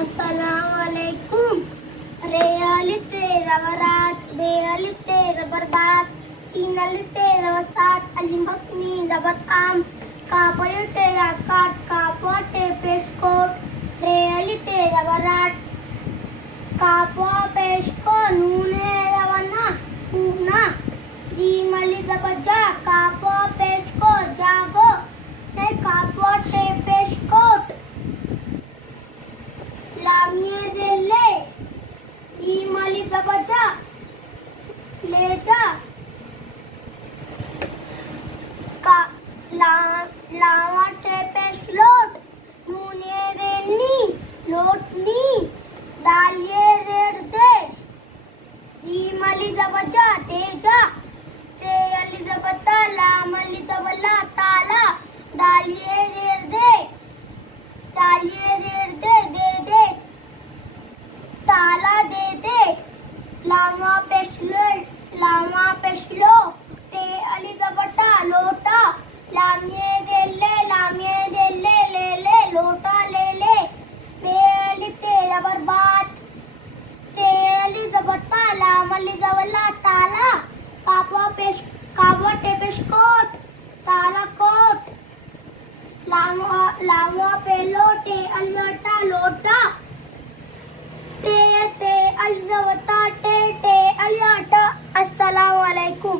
अस्सलामुअलैकुम। रेअल तेरा वरात, बेअल तेरा बर्बाद, सीनल तेरा वसात, अलिमकनी दबत आम, कापल तेरा काट, कापोटे पेशकोट, रेअल तेरा वरात, कापो पेशको, नूने रवना, पूना, जीमली दबजा, कापो पेशको, जागो, ने कापोटे पेशकोट, लामिये दिले, जीमली दबजा, ले जा, का लावा टेपेश लोट, नूने देनी, लोटनी, दालिये रेड़ दे, जीमली दबजा, तेजा, तेयली दबता, लामली दबला, ताला, दालिये रेड़ दे, दालिये रेड़ दे, दे दे, ताला दे दे, लामा पेशलो, ते अली दबटा, लोटा, लामिये दे ले, लोटा ले ले, बेअली तेरा बर्बाद, ते अली दबटा, लामली दबला, ताला, कापो टेपेशकोट, ताला कोट, लामा पेलो, ते अली दबटा, लोटा, ते अली दबटा, ते अली आटा। अस्सलामुअलैकुम।